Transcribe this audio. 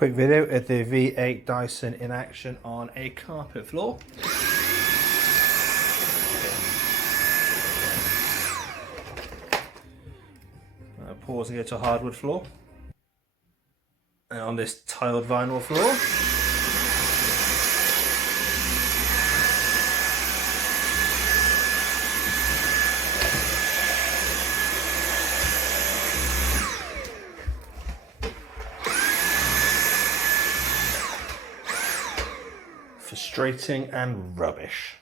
Quick video of the V8 Dyson in action on a carpet floor. Pausing it to a hardwood floor. And on this tiled vinyl floor. Frustrating and rubbish.